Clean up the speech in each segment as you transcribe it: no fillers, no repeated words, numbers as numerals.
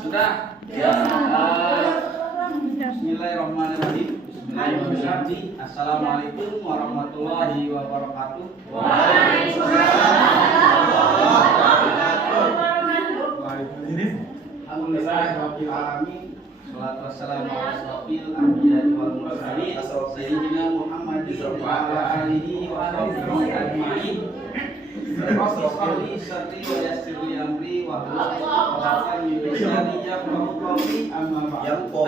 Sudah. Bismillahirrahmanirrahim. Bismillahirrahmanirrahim. Assalamualaikum warahmatullahi wabarakatuh. Alhamdulillahirabbil alamin. Shalatu wassalamu ala asyrofil anbiya'i wal mursalin sayyidina Muhammadin wa ala alihi wa sahbihi ajmain. Rabbi syrli wa yassir li amri wa hlul 'uqdatam min lisani yafqahu qawli amma ba'du.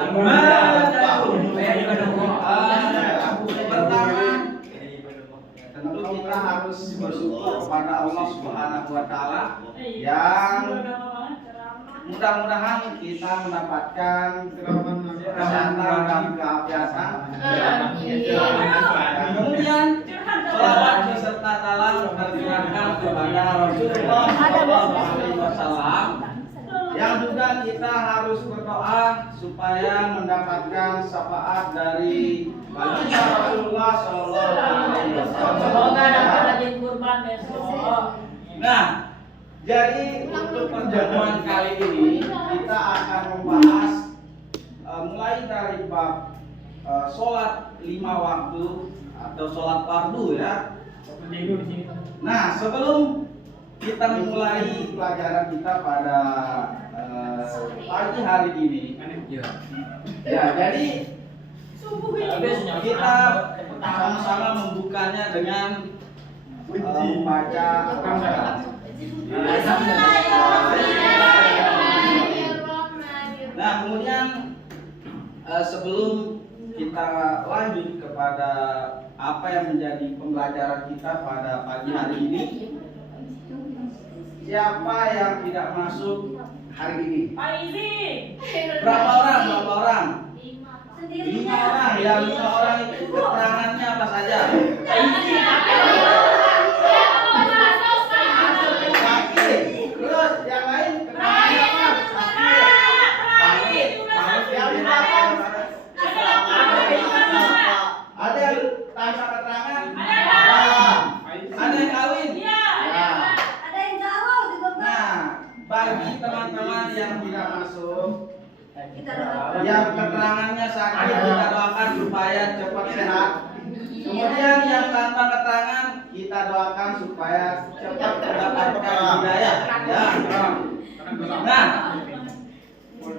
Pertama, tentu kita harus bersyukur kepada Allah Subhanahu wa taala yang mudah-mudahan kita mendapatkan kesehatan dan keafiatan. Kemudian sholawat beserta salam tercurahkan kepada Rasulullah SAW, yang juga kita harus berdoa supaya mendapatkan syafaat dari baginda Rasulullah SAW. Semoga dapat jadi kurban besok. Nah, jadi untuk pertemuan kali ini kita akan membahas mulai dari bab sholat 5 waktu atau sholat fardu ya. Nah, sebelum kita memulai pelajaran kita pada pagi hari ini, ya jadi kita sama-sama membukanya dengan membaca Al-Quran. Nah, kemudian sebelum kita lanjut kepada apa yang menjadi pembelajaran kita pada pagi hari ini, siapa yang tidak masuk hari ini? Pak Izi. Berapa orang? 5 orang. Ya, 5 orang itu keterangannya apa saja? Pak Izi. Terus yang lain keterangannya apa? Ada yang tanpa keterangan? Ada yang kawin? Ada yang galau juga, Pak. Nah, bagi teman-teman yang tidak masuk, Kita doakan. yang keterangannya sakit, kita doakan supaya cepat sehat. Kemudian yang tanpa keterangan, kita doakan supaya cepat mendapatkan hidayah. Ya. Nah,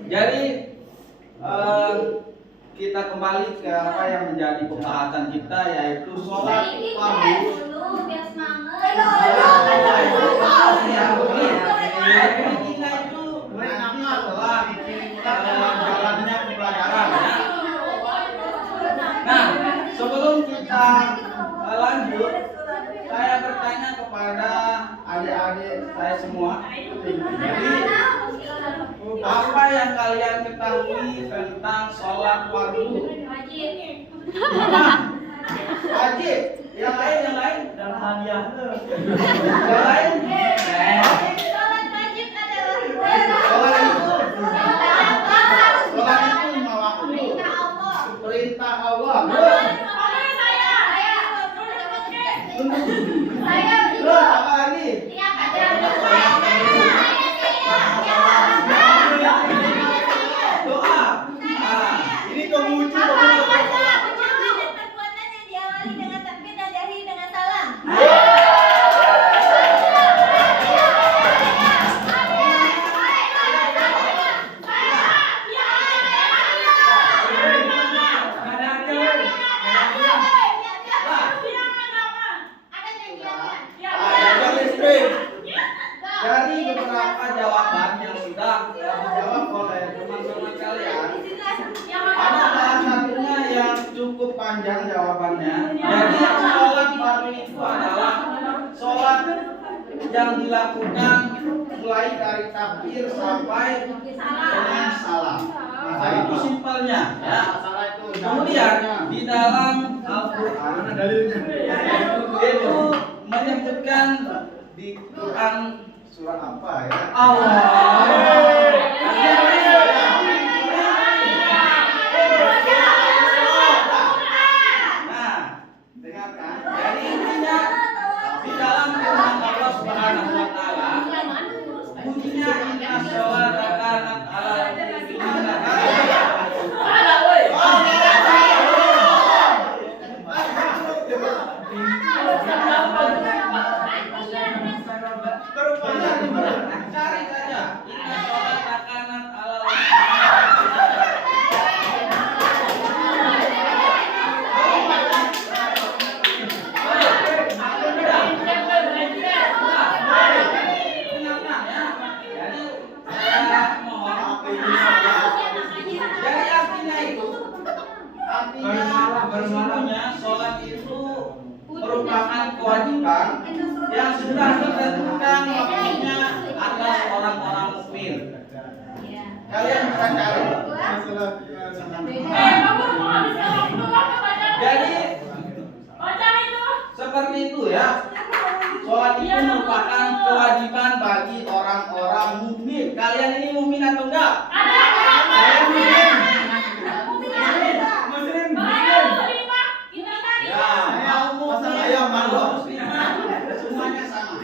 jadi kita kembali ke apa yang menjadi pembahasan kita, yaitu sholat fardu. Dulu biar semangat. Kita itu nanti setelah jalannya pembelajaran. Nah, sebelum kita lanjut, saya bertanya kepada adik-adik saya semua. Jadi, apa yang kalian ketahui tentang sholat fardu? Wajib. Yang lain? Dan hadiah. Yang lain? Sholat wajib adalah Sholat itu 5 waktu. perintah Allah. Perintah Allah. Saya Terus apa lagi? tiap ada Doa. Nah, ini kemudian ucapan dan perbuatan yang diawali dengan takbir dan diakhiri dengan salam. ada listrik. Dari beberapa jawaban yang sudah dijawab oleh teman-teman kalian, ada salah satunya yang cukup panjang jawabannya. Jadi sholat fardu itu adalah sholat yang dilakukan mulai dari takbir sampai dengan salam. Nah, itu simpelnya ya. Kemudian di dalam Al-Quran itu menyebutkan di Quran surah apa ya? Nah, dengan dengarkan. Jadi intinya di dalam firman Allah Subhanahu wa taala bunyinya inna sholata kanat alal mu'minina Ada woi. cari saja inna sholata kanat alal Jadi artinya itu, sesungguhnya sholat itu merupakan kewajiban yang sudah ditentukan waktunya atas orang-orang mukmin. Kalian bisa cari. Jadi seperti itu ya. Sholat itu merupakan kewajiban bagi orang-orang mukmin. Kalian ini mukmin atau enggak? Kalian mukmin? Ya, mau mukmin, mau muslimah, semuanya sama.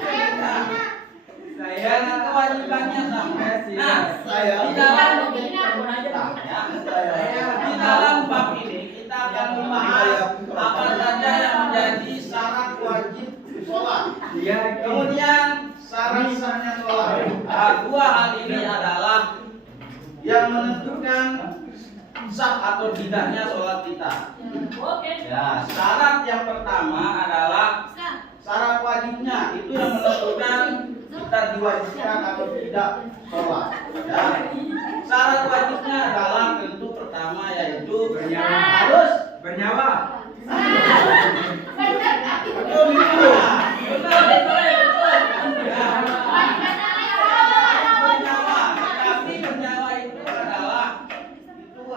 Karena kewajibannya sama. Nah, di dalam bab ini kita akan membahas apa saja yang menjadi syarat wajib sholat. Kemudian syarat sahnya sholat. Dua hal ini adalah yang menentukan sah atau tidaknya sholat kita. Ya, syarat yang pertama adalah syarat wajibnya, itu yang menentukan kita diwajibkan atau tidak sholat. Ya. Syarat wajibnya adalah tentu pertama yaitu harus bernyawa. Betul itu. Bernyawa, tapi bernyawa itu adalah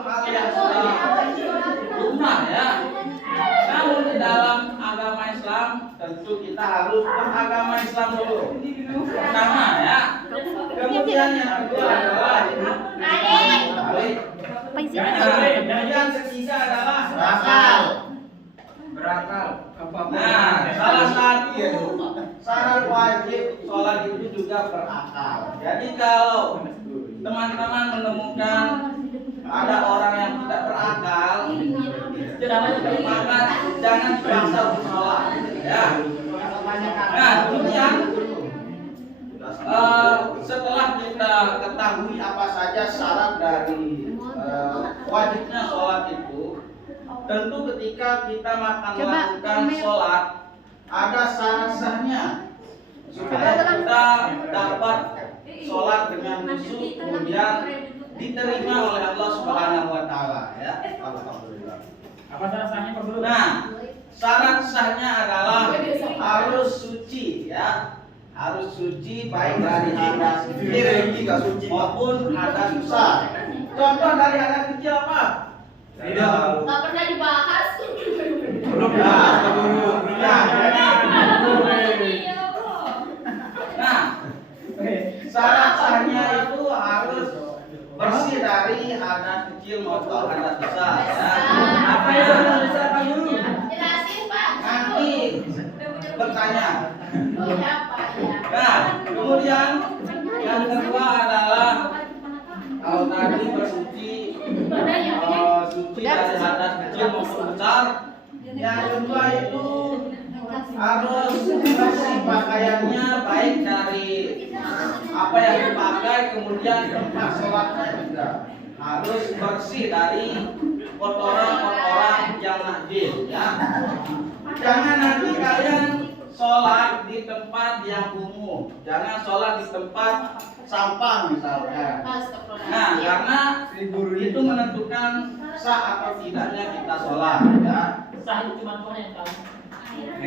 hal yang sudah umumah ya. Namun di dalam agama Islam tentu kita harus beragama Islam dulu. Pertama ya. Kemudian yang kedua adalah kemudian ketiga adalah berakal. Nah, salah satu syarat wajib sholat itu juga berakal. Jadi kalau teman-teman menemukan ada orang yang tidak berakal, maka jangan dipaksa untuk sholat. Ya. Nah, kemudian setelah kita ketahui apa saja syarat dari wajibnya sholat itu, tentu ketika kita akan melakukan sholat ada syarat sahnya supaya kita dapat sholat dengan khusyuk kemudian diterima oleh Allah Subhanahu wa taala ya. Alhamdulillah. Apa syarat sahnya Pak Guru? Nah, syarat sahnya adalah harus suci ya. Harus suci baik dari hadas kecil maupun hadas besar. Contoh dari hadas kecil apa? Tidak. Nggak pernah dibahas. Belum dibahas Pak Guru. Ya, nah, syarat sahnya itu harus bersih dari hadas kecil maupun hadas besar ya. Apa yang hadas besar Pak Guru? Jelasin Pak. Nanti bertanya. Oh ya Pak ya. Nah, kemudian yang kedua adalah kalau tadi bersuci suci dari hadas kecil maupun besar. Yang kedua itu harus bersih pakaiannya baik dari apa yang dipakai kemudian tempat sholatnya juga harus bersih dari kotoran-kotoran yang najis ya. Jangan nanti kalian sholat di tempat yang umum, jangan sholat di tempat sampah misalnya. Nah, karena itu menentukan sah atau tidaknya kita sholat ya. Sah itu cuma Tuhan yang tahu.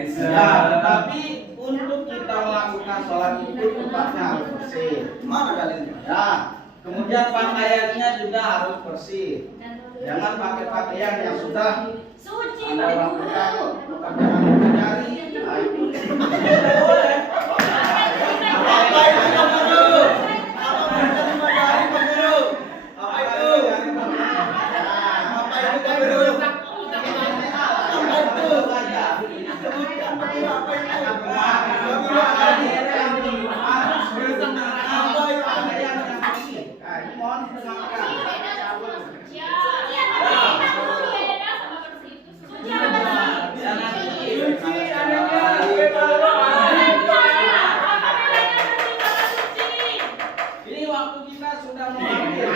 Ya, tetapi untuk kita melakukan sholat itu tempatnya harus bersih. Mana dalilnya? Ya. Kemudian pakaiannya juga harus bersih. Jangan pakai pakaian yang sudah Suci. Anda lakukan pekerjaan mempelajari. Nah, itu tidak boleh. Apa itu Pak Guru? Apa itu mempelajari Pak Guru? Apa itu? Apa itu Pak Guru? Apa itu saja. Ini waktu kita sudah mau habis.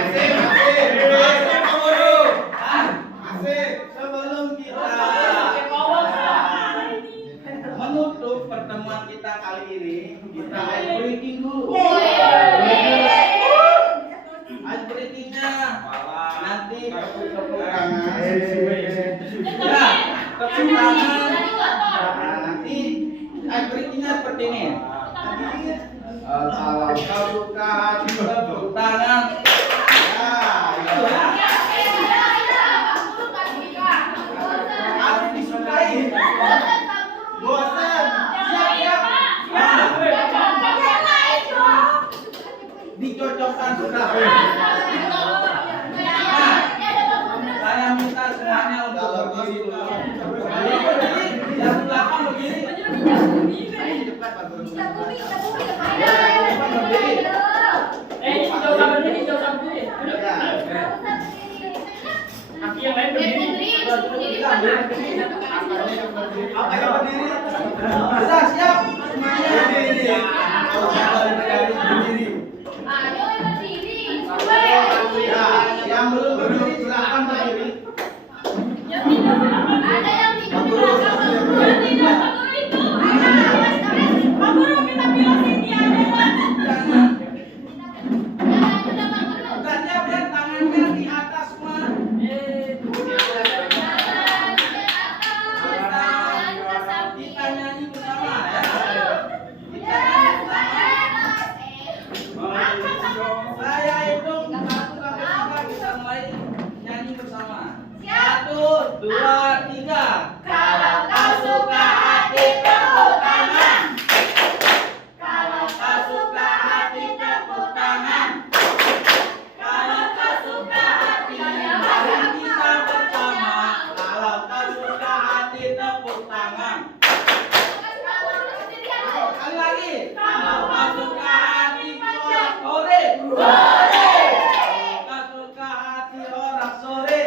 Sebelum kita menutup pertemuan kita kali ini, kita ice breaking dulu. Ice breakingnya nanti tepuk tangan. Ya, tepuk tangan. Nah, nanti ice breakingnya seperti ini. Kalau kau suka hati tepuk tangan. Ya, itu ya. Harus disukai. Bosan. Siap. Dicocokkan sudah. Saya minta semuanya untuk berdiri dulu. Yang belakang berdiri. Jauh sama berdiri, jauh sama berdiri. Kaki yang lain berdiri. Apa yang berdiri? Sudah siap semuanya. Ya, yang belum berdiri silakan berdiri. Tanya biar tangannya di atas semua. Kita nyanyi bersama ya. Saya hitung 1 sampai 3 kita mulai nyanyi bersama. 1, 2, 3. Kalau kau suka hati tepuk tangan. Kalau kau suka hati tepuk tangan. Kalau kau suka hati mari kita bersama. Kalau kau suka hati tepuk tangan. Sekali lagi. Kalau kau suka hati orang sore. Kalau kau suka hati orang sore.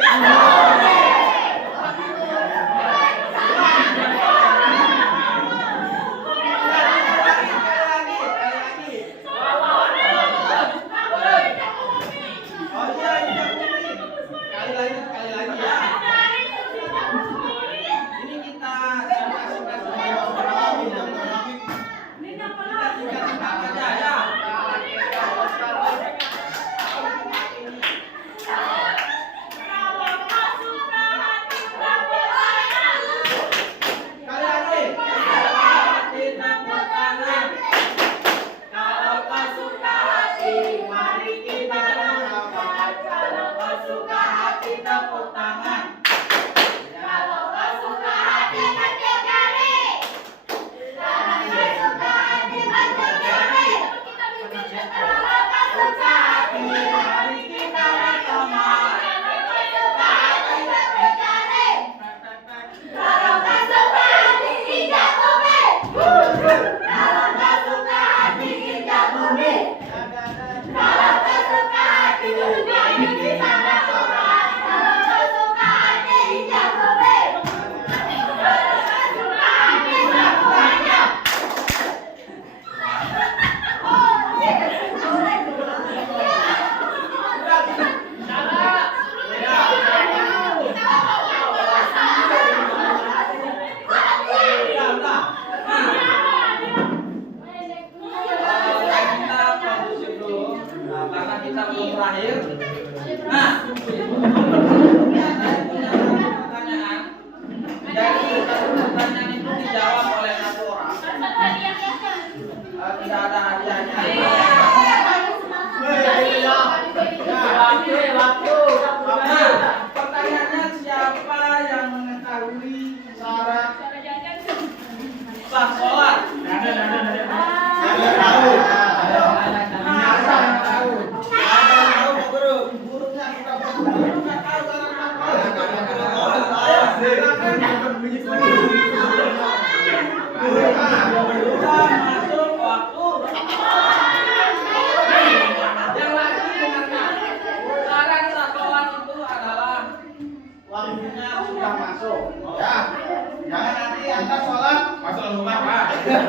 Jam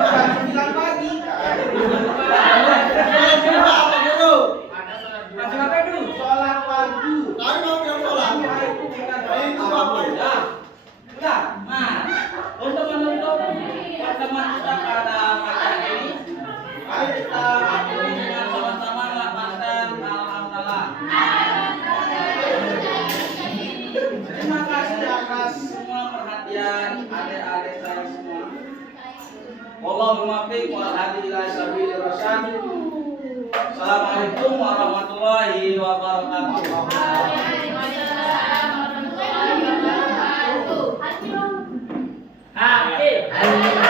9 pagi. Ada sholat dua. Masih apa itu? Sholat fardu. Tapi mau jam sholat. Itu bukan Itu apa itu? Ya. Sudah. Nah, untuk menutup pertemuan kita pada pagi ini, mari kita dengan sama-sama lapangkan alhamdulillah. Terima kasih atas semua perhatian adik-adik saya semua. Wallahumma fiq wal hadi ila sabilir rasyad. Assalamualaikum warahmatullahi wabarakatuh. Hati.